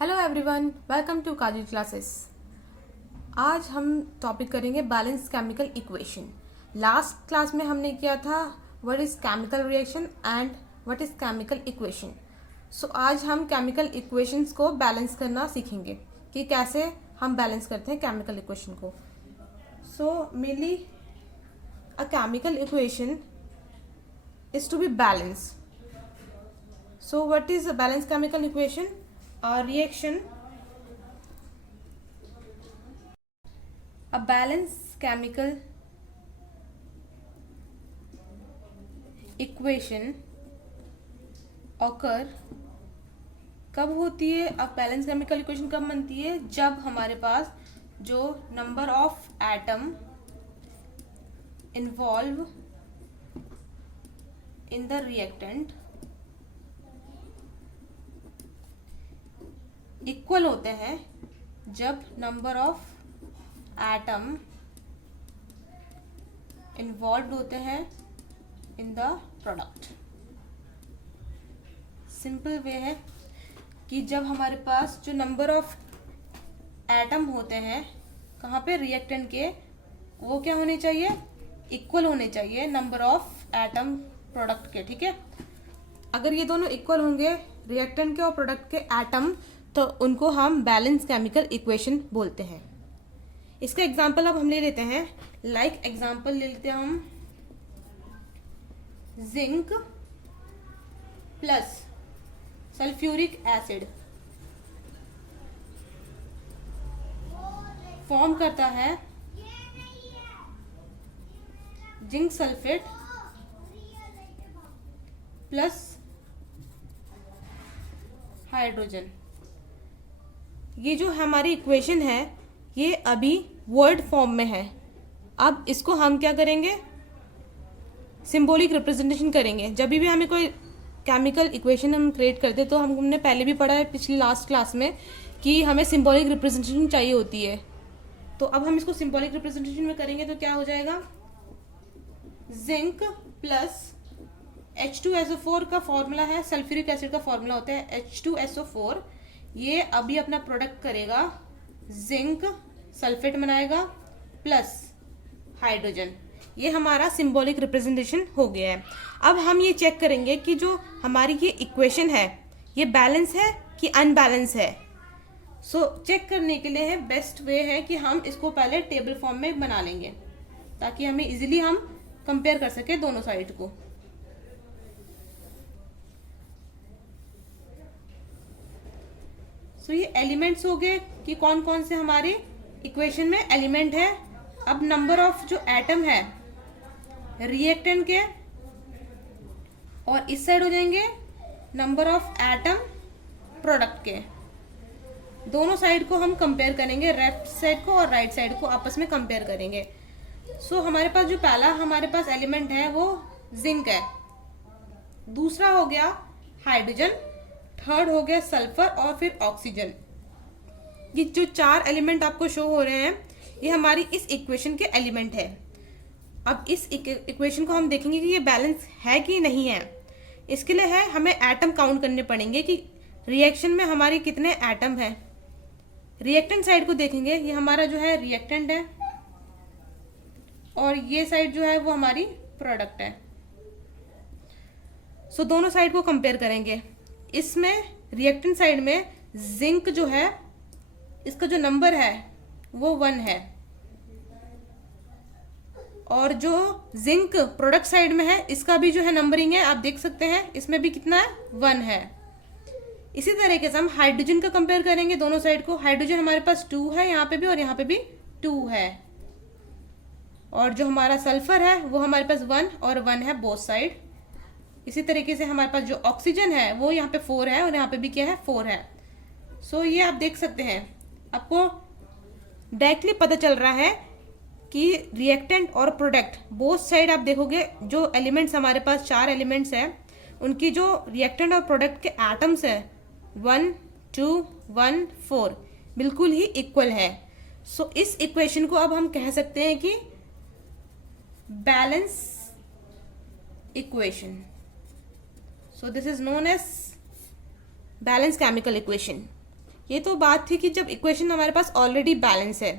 Hello everyone, welcome to Kajal classes. आज हम topic करेंगे balance chemical equation. Last class में हमने किया था what is chemical reaction and what is chemical equation. So आज हम केमिकल इक्वेशंस को बैलेंस करना सीखेंगे कि कैसे हम बैलेंस करते हैं केमिकल इक्वेशन को। So mainly a chemical equation is to be balance. So what is a balanced chemical equation? A reaction, a balanced chemical equation occur कब होती है? अब बैलेंस केमिकल इक्वेशन कब बनती है? जब हमारे पास जो number of atom involve in the reactant equal होते हैं, जब नंबर ऑफ एटम इन्वॉल्व होते हैं in the product. Simple way है कि जब हमारे पास जो नंबर ऑफ एटम होते हैं कहाँ पे, रिएक्टेंट के, वो क्या होने चाहिए? इक्वल होने चाहिए नंबर ऑफ एटम प्रोडक्ट के। ठीक है, अगर ये दोनों इक्वल होंगे, रिएक्टेंट के और प्रोडक्ट के एटम, तो उनको हम बैलेंस केमिकल इक्वेशन बोलते हैं। इसका एग्जांपल अब हम ले लेते हैं। लाइक एग्जांपल ले लेते हैं हम zinc plus sulphuric acid form करता है जिंक सल्फेट प्लस हाइड्रोजन। ये जो हमारी इक्वेशन है ये अभी वर्ड फॉर्म में है। अब इसको हम क्या करेंगे? सिंबॉलिक रिप्रेजेंटेशन करेंगे। जब भी हमें कोई केमिकल इक्वेशन हम क्रिएट करते तो हमने पहले भी पढ़ा है पिछली लास्ट क्लास में कि हमें सिंबॉलिक रिप्रेजेंटेशन चाहिए होती है। तो अब हम इसको सिंबॉलिक रिप्रेजेंटेशन में करेंगे तो क्या हो जाएगा? जिंक प्लस H2SO4 का फॉर्मूला है, सल्फ्यूरिक एसिड का फॉर्मूला होता है H2SO4। ये अभी अपना प्रोडक्ट करेगा, जिंक सल्फेट बनाएगा प्लस हाइड्रोजन। ये हमारा सिंबॉलिक रिप्रेजेंटेशन हो गया है। अब हम ये चेक करेंगे कि जो हमारी ये इक्वेशन है ये बैलेंस है कि अनबैलेंस है। सो चेक करने के लिए है बेस्ट वे है कि हम इसको पहले टेबल फॉर्म में बना लेंगे ताकि हमें इजीली हम कंपेयर कर सके दोनों साइड को। तो ये एलिमेंट्स हो गए कि कौन कौन से हमारे इक्वेशन में एलिमेंट है। अब नंबर ऑफ जो एटम है रिएक्टेंट के, और इस साइड हो जाएंगे नंबर ऑफ एटम प्रोडक्ट के। दोनों साइड को हम कंपेयर करेंगे, लेफ्ट साइड को और राइट साइड को आपस में कंपेयर करेंगे। सो हमारे पास जो पहला हमारे पास एलिमेंट है वो जिंक है, दूसरा हो गया हाइड्रोजन, थर्ड हो गया सल्फर और फिर ऑक्सीजन। ये जो चार एलिमेंट आपको शो हो रहे हैं ये हमारी इस इक्वेशन के एलिमेंट है। अब इस इक्वेशन को हम देखेंगे कि ये बैलेंस है कि नहीं है। इसके लिए है हमें एटम काउंट करने पड़ेंगे कि रिएक्शन में हमारे कितने एटम है। रिएक्टेंट साइड को देखेंगे, ये हमारा जो है रिएक्टेंट है और ये साइड जो है वो हमारी प्रोडक्ट है। सो दोनों साइड को कंपेयर करेंगे। इसमें रिएक्टेंट साइड में जिंक जो है इसका जो नंबर है वो 1 है, और जो जिंक प्रोडक्ट साइड में है इसका भी जो है नंबरिंग है, आप देख सकते हैं इसमें भी कितना है, 1 है। इसी तरीके से हम हाइड्रोजन का कंपेयर करेंगे दोनों साइड को। हाइड्रोजन हमारे पास 2 है यहाँ पे भी और यहाँ पे भी 2 है, और जो हमारा सल्फर है वो हमारे पास 1 और 1 है बोथ साइड। इसी तरीके से हमारे पास जो ऑक्सीजन है वो यहाँ पे 4 है और यहाँ पे भी क्या है, 4 है। सो ये आप देख सकते हैं, आपको डायरेक्टली पता चल रहा है कि रिएक्टेंट और प्रोडक्ट बोथ साइड आप देखोगे जो एलिमेंट्स हमारे पास 4 एलिमेंट्स हैं उनकी जो रिएक्टेंट और प्रोडक्ट के एटम्स हैं 1 2 1 4 बिल्कुल ही इक्वल है। सो इस इक्वेशन को अब हम कह सकते हैं कि balance equation. So this is known as balanced chemical equation. ये तो बात थी कि जब इक्वेशन हमारे पास ऑलरेडी बैलेंस है।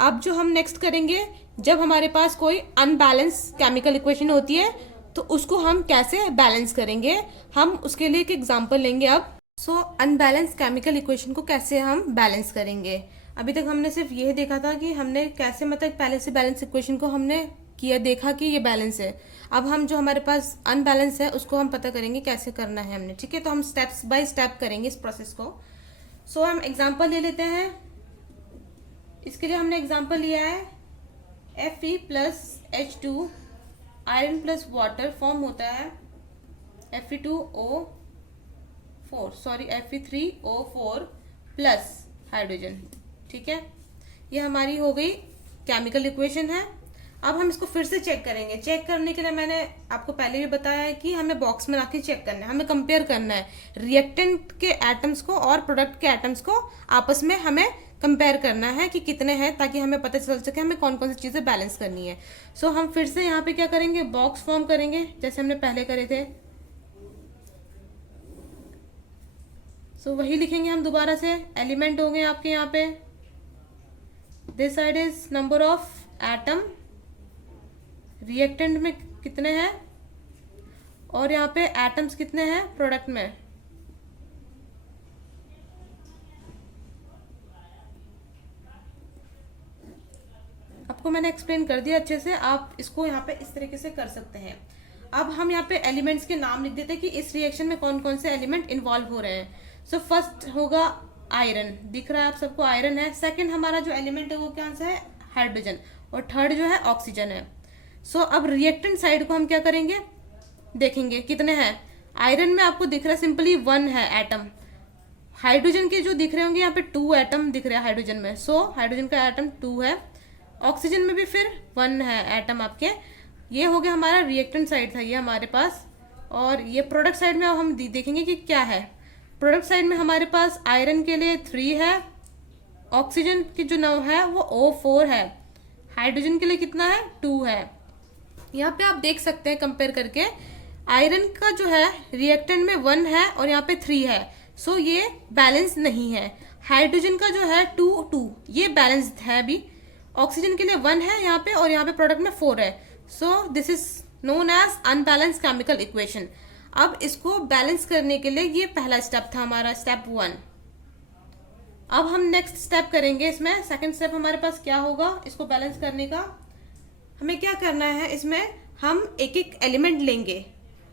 अब जो हम नेक्स्ट करेंगे, जब हमारे पास कोई अनबैलेंस केमिकल इक्वेशन होती है तो उसको हम कैसे बैलेंस करेंगे, हम उसके लिए एक एग्जांपल लेंगे अब। सो अनबैलेंस केमिकल इक्वेशन को कैसे हम बैलेंस करेंगे। अभी तक हमने सिर्फ ये देखा था कि हमने कैसे, मतलब पहले से बैलेंस इक्वेशन को हमने किया, देखा कि ये बैलेंस है। अब हम जो हमारे पास अनबैलेंस है उसको हम पता करेंगे कैसे करना है हमने, ठीक है। तो हम स्टेप्स बाय स्टेप करेंगे इस प्रोसेस को। सो हम एग्जांपल ले लेते हैं। इसके लिए हमने एग्जांपल लिया है Fe plus H2 iron plus water form होता है Fe3O4 प्लस हाइड्रोजन, ठीक है। ये हमारी हो गई केमिकल इक्वेशन है। अब हम इसको फिर से चेक करेंगे। चेक करने के लिए मैंने आपको पहले भी बताया है कि हमें बॉक्स में आके चेक करना है, हमें कंपेयर करना है रिएक्टेंट के एटम्स को और प्रोडक्ट के एटम्स को आपस में हमें कंपेयर करना है कि कितने हैं, ताकि हमें पता चल सके हमें कौन कौन सी चीज़ें बैलेंस करनी है। सो हम फिर से यहाँ पे क्या करेंगे, बॉक्स फॉर्म करेंगे जैसे हमने पहले करे थे। सो वही लिखेंगे हम दोबारा से। एलिमेंट हो गए आपके यहाँ पे, this side is number of atom, reactant में कितने हैं और यहाँ पे एटम्स कितने हैं प्रोडक्ट में। आपको मैंने एक्सप्लेन कर दिया अच्छे से, आप इसको यहाँ पे इस तरीके से कर सकते हैं। अब हम यहाँ पे एलिमेंट्स के नाम लिख देते हैं कि इस रिएक्शन में कौन कौन से एलिमेंट इन्वॉल्व हो रहे हैं। सो फर्स्ट होगा आयरन, दिख रहा है आप सबको आयरन है। सेकंड हमारा जो एलिमेंट है वो क्या है, हाइड्रोजन। और थर्ड जो है ऑक्सीजन है। सो अब रिएक्टेंट साइड को हम क्या करेंगे, देखेंगे कितने हैं। आयरन में आपको दिख रहा है सिंपली 1 है एटम। हाइड्रोजन के जो दिख रहे होंगे यहाँ पे 2 एटम दिख रहे हैं हाइड्रोजन में। सो हाइड्रोजन का एटम 2 है। ऑक्सीजन में भी फिर 1 है एटम आपके। ये हो गया हमारा रिएक्टेंट साइड था ये हमारे पास। और ये प्रोडक्ट साइड में अब हम देखेंगे कि क्या है। प्रोडक्ट साइड में हमारे पास आयरन के लिए 3 है, ऑक्सीजन की जो 9 है वो O4 है, हाइड्रोजन के लिए कितना है 2 है। यहाँ पे आप देख सकते हैं कंपेयर करके, आयरन का जो है रिएक्टेंट में 1 है और यहाँ पे 3 है। सो ये बैलेंस नहीं है। हाइड्रोजन का जो है 2 ये बैलेंस्ड है अभी। ऑक्सीजन के लिए 1 है यहाँ पे और यहाँ पे प्रोडक्ट में 4 है। So this is known as unbalance chemical equation. अब इसको बैलेंस करने के लिए ये पहला स्टेप था हमारा, स्टेप 1। अब हम नेक्स्ट स्टेप करेंगे इसमें। सेकंड स्टेप हमारे पास क्या होगा इसको बैलेंस करने का, हमें क्या करना है, इसमें हम एक एक एलिमेंट लेंगे।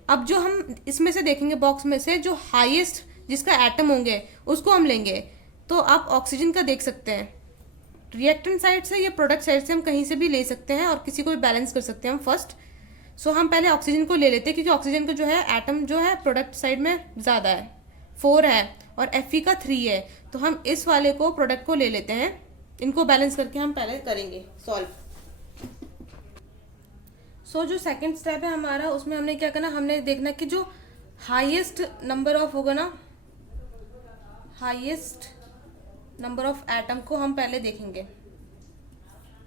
अब जो हम इसमें से देखेंगे बॉक्स में से, जो हाईएस्ट जिसका एटम होंगे उसको हम लेंगे। तो आप ऑक्सीजन का देख सकते हैं, रिएक्टेंट साइड से या प्रोडक्ट साइड से हम कहीं से भी ले सकते हैं और किसी को भी बैलेंस कर सकते हैं हम फर्स्ट। सो हम पहले ऑक्सीजन को ले लेते हैं क्योंकि ऑक्सीजन का जो है एटम जो है प्रोडक्ट साइड में ज़्यादा है, 4 है और Fe का 3 है। तो हम इस वाले को प्रोडक्ट को ले लेते हैं। इनको बैलेंस करके हम पहले करेंगे सॉल्व। सो जो सेकंड स्टेप है हमारा, उसमें हमने क्या करना, हमने देखना कि जो हाईएस्ट नंबर ऑफ होगा ना, हाईएस्ट नंबर ऑफ एटम को हम पहले देखेंगे,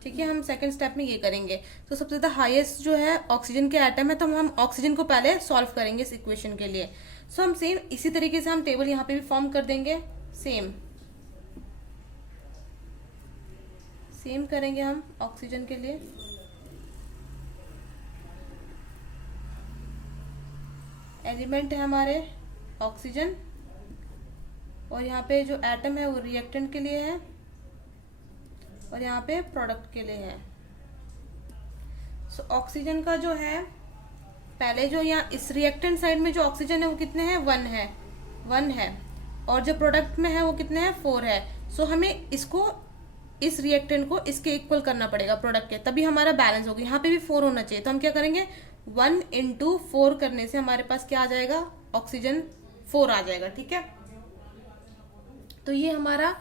ठीक है। हम सेकंड स्टेप में ये करेंगे। तो सबसे ज़्यादा हाईएस्ट जो है ऑक्सीजन के एटम है, तो हम ऑक्सीजन को पहले सॉल्व करेंगे इस इक्वेशन के लिए। सो हम सेम इसी तरीके से हम टेबल यहाँ पे भी फॉर्म कर देंगे, सेम करेंगे हम ऑक्सीजन के लिए। एलिमेंट है हमारे ऑक्सीजन और यहाँ पे जो एटम है वो रिएक्टेंट के लिए है और यहाँ पे प्रोडक्ट के लिए है। सो ऑक्सीजन का जो है पहले जो यहाँ इस रिएक्टेंट साइड में जो ऑक्सीजन है वो कितने हैं, 1 है और जो प्रोडक्ट में है वो कितने हैं, 4 है। सो हमें इसको, इस रिएक्टेंट को इसके इक्वल करना पड़ेगा प्रोडक्ट के, तभी हमारा बैलेंस होगा। यहाँ पे भी 4 होना चाहिए। तो हम क्या करेंगे, 1 × 4 करने से हमारे पास क्या आ जाएगा, ऑक्सीजन 4 आ जाएगा, ठीक है। तो ये हमारा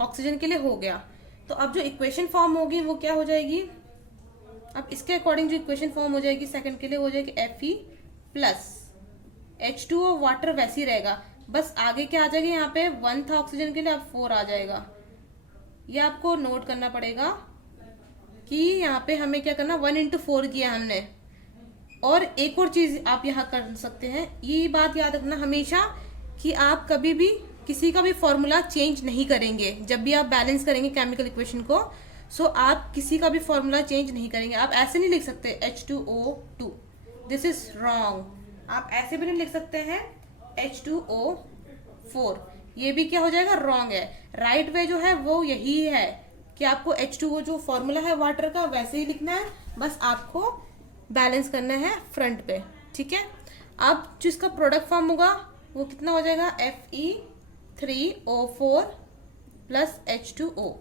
ऑक्सीजन के लिए हो गया। तो अब जो इक्वेशन फॉर्म होगी वो क्या हो जाएगी, अब इसके अकॉर्डिंग जो इक्वेशन फॉर्म हो जाएगी सेकंड के लिए वो हो जाएगी Fe प्लस H2O वाटर वैसे ही रहेगा, बस आगे क्या आ जाएगा, यहाँ पे 1 था ऑक्सीजन के लिए, अब 4 आ जाएगा। ये आपको नोट करना पड़ेगा कि यहाँ पे हमें क्या करना, 1 × 4 किया हमने। और एक और चीज आप यहाँ कर सकते हैं, ये बात याद रखना हमेशा कि आप कभी भी किसी का भी फॉर्मूला चेंज नहीं करेंगे जब भी आप बैलेंस करेंगे केमिकल इक्वेशन को। सो आप किसी का भी फॉर्मूला चेंज नहीं करेंगे। आप ऐसे नहीं लिख सकते H2O2, दिस इज रॉन्ग। आप ऐसे भी नहीं लिख सकते हैं H2O4, ये भी क्या हो जाएगा, रॉन्ग है। राइट वे जो है वो यही है कि आपको H2O जो फॉर्मूला है वाटर का वैसे ही लिखना है, बस आपको बैलेंस करना है फ्रंट पे, ठीक है। अब जिसका प्रोडक्ट फॉर्म होगा वो कितना हो जाएगा, Fe3O4 प्लस H2O।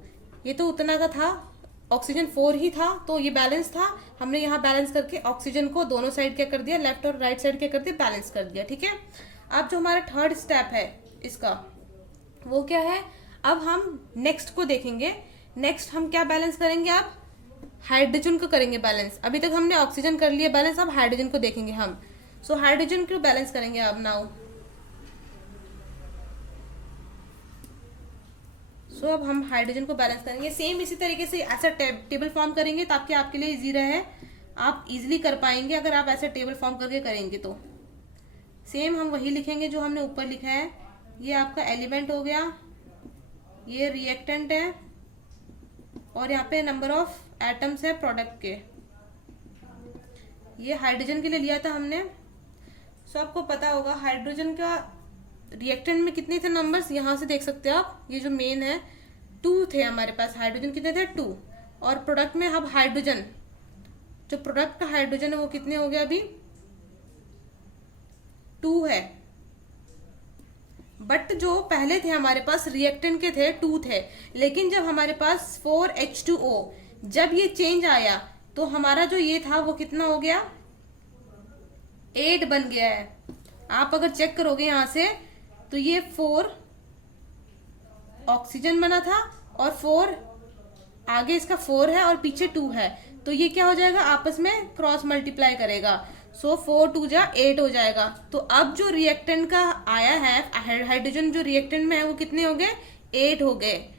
ये तो उतना का था, ऑक्सीजन 4 ही था तो ये बैलेंस था। हमने यहाँ बैलेंस करके ऑक्सीजन को दोनों साइड क्या कर दिया, लेफ्ट और राइट साइड क्या कर दिया, बैलेंस कर दिया, ठीक है। अब जो हमारा थर्ड स्टेप है इसका वो क्या है, अब हम नेक्स्ट को देखेंगे। नेक्स्ट हम क्या बैलेंस करेंगे, अब हाइड्रोजन को करेंगे बैलेंस। अभी तक हमने ऑक्सीजन कर लिया बैलेंस, अब हाइड्रोजन को देखेंगे हम। सो हाइड्रोजन को बैलेंस करेंगे अब नाउ। सो अब हम हाइड्रोजन को बैलेंस करेंगे सेम इसी तरीके से, ऐसा टेबल फॉर्म करेंगे ताकि आपके लिए इजी रहे, आप इजीली कर पाएंगे अगर आप ऐसे टेबल फॉर्म करके करेंगे तो। सेम हम वही लिखेंगे जो हमने ऊपर लिखा है। ये आपका एलिमेंट हो गया, ये रिएक्टेंट है, और यहाँ पे नंबर ऑफ एटम्स है प्रोडक्ट के। ये हाइड्रोजन के लिए लिया था हमने। सो आपको पता होगा हाइड्रोजन का रिएक्टेंट में कितने थे नंबर्स, यहाँ से देख सकते हो आप। ये जो मेन है 2 थे हमारे पास, हाइड्रोजन कितने थे 2, और प्रोडक्ट में अब हाइड्रोजन, जो प्रोडक्ट का हाइड्रोजन है वो कितने हो गया अभी 2 है। बट जो पहले थे हमारे पास रिएक्टेंट के थे 2 थे, लेकिन जब हमारे पास 4H2O जब ये चेंज आया तो हमारा जो ये था वो कितना हो गया, 8 बन गया है। आप अगर चेक करोगे यहां से तो ये 4 ऑक्सीजन बना था और 4 आगे इसका 4 है और पीछे 2 है, तो ये क्या हो जाएगा, आपस में क्रॉस मल्टीप्लाई करेगा। सो 4 2 जा 8 हो जाएगा। तो अब जो रिएक्टेंट का आया है हाइड्रोजन जो रिएक्टेंट में है वो कितने हो गए, 8 हो गए।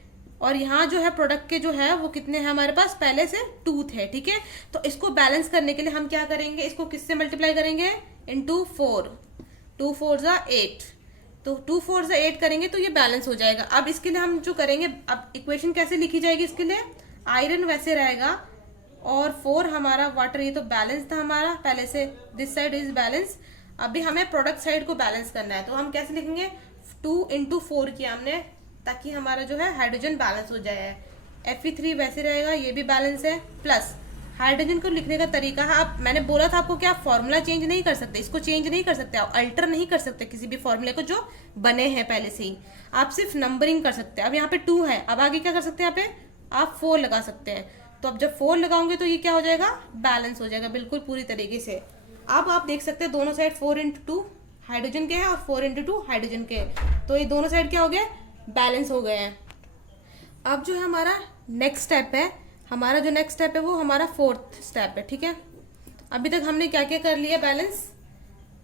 और यहाँ जो है प्रोडक्ट के जो है वो कितने हैं हमारे पास, पहले से 2 थे, ठीक है। तो इसको बैलेंस करने के लिए हम क्या करेंगे, इसको किससे मल्टीप्लाई करेंगे, इंटू 4, 2 4 जा 8, तो 2 4 जा 8 करेंगे तो ये बैलेंस हो जाएगा। अब इसके लिए हम जो करेंगे, अब इक्वेशन कैसे लिखी जाएगी इसके लिए, आयरन वैसे रहेगा और 4 हमारा वाटर, ये तो बैलेंस था हमारा पहले से, दिस साइड इज बैलेंस। अभी हमें प्रोडक्ट साइड को बैलेंस करना है, तो हम कैसे लिखेंगे, 2 इंटू 4 किया हमने ताकि हमारा जो है हाइड्रोजन बैलेंस हो जाए। Fe3 वैसे रहेगा, ये भी बैलेंस है, प्लस हाइड्रोजन को लिखने का तरीका है, आप मैंने बोला था आपको कि आप फॉर्मूला चेंज नहीं कर सकते, इसको चेंज नहीं कर सकते, आप अल्टर नहीं कर सकते किसी भी फॉर्मूले को जो बने हैं पहले से ही, आप सिर्फ नंबरिंग कर सकते हैं। अब यहाँ पे 2 है, अब आगे क्या कर सकते हैं, यहाँ पे आप 4 लगा सकते हैं। तो अब जब 4 लगाओगे तो ये क्या हो जाएगा, बैलेंस हो जाएगा बिल्कुल पूरी तरीके से। अब आप देख सकते हैं दोनों साइड 4 इंटू 2 हाइड्रोजन के हैं और 4 इंटू 2 हाइड्रोजन के हैं, तो ये दोनों साइड क्या हो गया, बैलेंस हो गए हैं। अब जो है हमारा नेक्स्ट स्टेप है, हमारा जो नेक्स्ट स्टेप है वो हमारा 4th स्टेप है, ठीक है। अभी तक हमने क्या क्या कर लिया बैलेंस,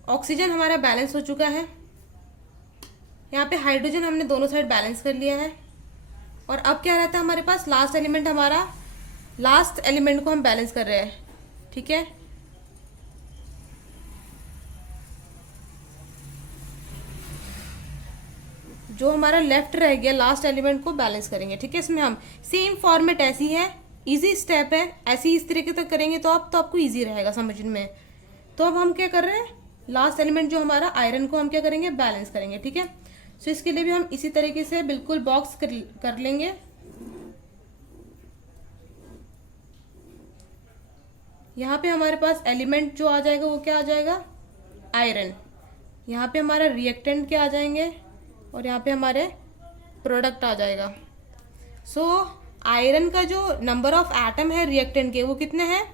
ऑक्सीजन हमारा बैलेंस हो चुका है, यहाँ पे हाइड्रोजन हमने दोनों साइड बैलेंस कर लिया है, और अब क्या रहता है हमारे पास, लास्ट एलिमेंट हमारा, लास्ट एलिमेंट को हम बैलेंस कर रहे हैं, ठीक है। जो हमारा लेफ्ट रह गया लास्ट एलिमेंट को बैलेंस करेंगे, ठीक है। इसमें हम सेम फॉर्मेट ऐसी है, इजी स्टेप है, ऐसी इस तरीके से करेंगे तो आपको इजी रहेगा समझने में। तो अब हम क्या कर रहे हैं, लास्ट एलिमेंट जो हमारा आयरन को हम क्या करेंगे, बैलेंस करेंगे, ठीक है। सो इसके लिए भी हम इसी तरीके से बिल्कुल बॉक्स कर लेंगे। यहाँ पे हमारे पास एलिमेंट जो आ जाएगा वो क्या आ जाएगा, आयरन। यहाँ पे हमारा रिएक्टेंट क्या आ जाएंगे, और यहाँ पे हमारे प्रोडक्ट आ जाएगा। सो आयरन का जो नंबर ऑफ एटम है रिएक्टेंट के वो कितने हैं,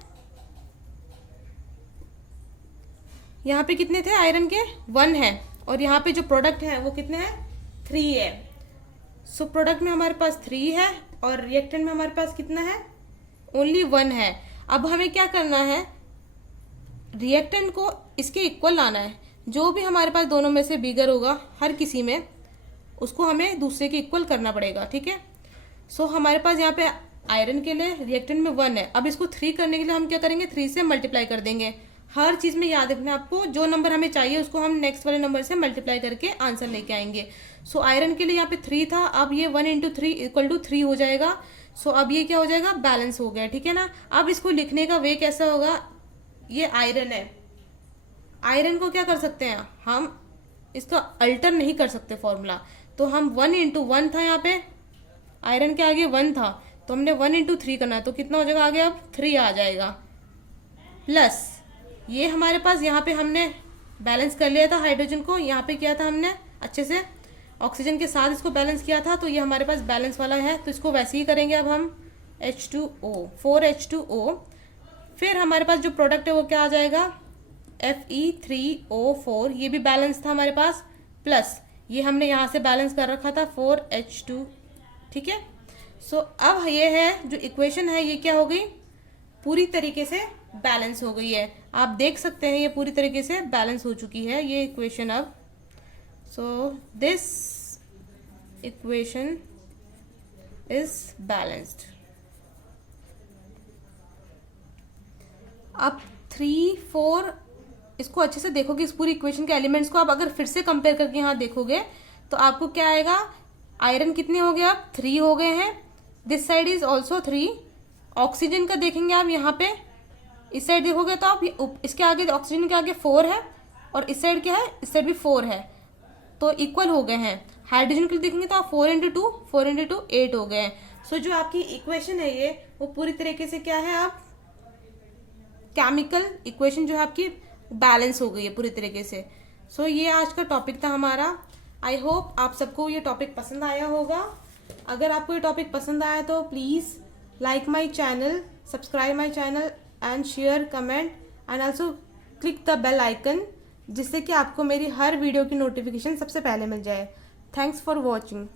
यहाँ पे कितने थे आयरन के, 1 है, और यहाँ पे जो प्रोडक्ट है वो कितने हैं, 3 है। सो प्रोडक्ट में हमारे पास 3 है और रिएक्टेंट में हमारे पास कितना है, ओनली 1 है। अब हमें क्या करना है, रिएक्टेंट को इसके इक्वल लाना है, जो भी हमारे पास दोनों में से बिगर होगा हर किसी में, उसको हमें दूसरे के इक्वल करना पड़ेगा, ठीक है। सो हमारे पास यहाँ पे आयरन के लिए रिएक्टेंट में 1 है, अब इसको 3 करने के लिए हम क्या करेंगे, 3 से मल्टीप्लाई कर देंगे। हर चीज़ में याद रखना है आपको, जो नंबर हमें चाहिए उसको हम नेक्स्ट वाले नंबर से मल्टीप्लाई करके आंसर लेके आएंगे। सो आयरन के लिए यहाँ पे 3 था, अब ये 1 × 3 = 3 हो जाएगा। सो अब ये क्या हो जाएगा, बैलेंस हो गया, ठीक है ना। अब इसको लिखने का वे कैसा होगा, ये आयरन है, आयरन को क्या कर सकते हैं हम, इसका अल्टर नहीं कर सकते फॉर्मूला, तो हम 1 × 1 था यहाँ पे, आयरन के आगे 1 था, तो हमने 1 × 3 करना है, तो कितना हो जाएगा आगे, अब 3 आ जाएगा, प्लस ये हमारे पास यहाँ पे हमने बैलेंस कर लिया था हाइड्रोजन को, यहाँ पे किया था हमने अच्छे से ऑक्सीजन के साथ इसको बैलेंस किया था, तो ये हमारे पास बैलेंस वाला है, तो इसको वैसे ही करेंगे अब हम H2O 4H2O। फिर हमारे पास जो प्रोडक्ट है वो क्या आ जाएगा, Fe3O4, ये भी बैलेंस था हमारे पास, प्लस ये हमने यहाँ से बैलेंस कर रखा था 4H2, ठीक है। सो अब ये है जो इक्वेशन है ये क्या हो गई, पूरी तरीके से बैलेंस हो गई है, आप देख सकते हैं ये पूरी तरीके से बैलेंस हो चुकी है ये इक्वेशन अब। So this equation is balanced. अब 3, 4 इसको अच्छे से देखोगे, इस पूरी इक्वेशन के एलिमेंट्स को आप अगर फिर से कंपेयर करके यहाँ देखोगे तो आपको क्या आएगा, आयरन कितने हो गए, अब 3 हो गए हैं, this side is also 3। Oxygen का देखेंगे आप यहाँ पे, इस साइड देखोगे तो आप इसके आगे, ऑक्सीजन के आगे 4 है, और इस साइड क्या है, इस साइड भी 4 है, तो इक्वल हो गए हैं। हाइड्रोजन के लिए देखेंगे तो आप 4 × 2 4 × 2 8 हो गए हैं। सो जो आपकी इक्वेशन है ये वो पूरी तरीके से क्या है, आप केमिकल इक्वेशन जो है आपकी बैलेंस हो गई है पूरी तरीके से। सो ये आज का टॉपिक था हमारा। आई होप आप सबको ये टॉपिक पसंद आया होगा। अगर आपको ये टॉपिक पसंद आया तो please like my channel, subscribe my channel and share, comment and also click the bell icon, जिससे कि आपको मेरी हर वीडियो की नोटिफिकेशन सबसे पहले मिल जाए। Thanks for watching.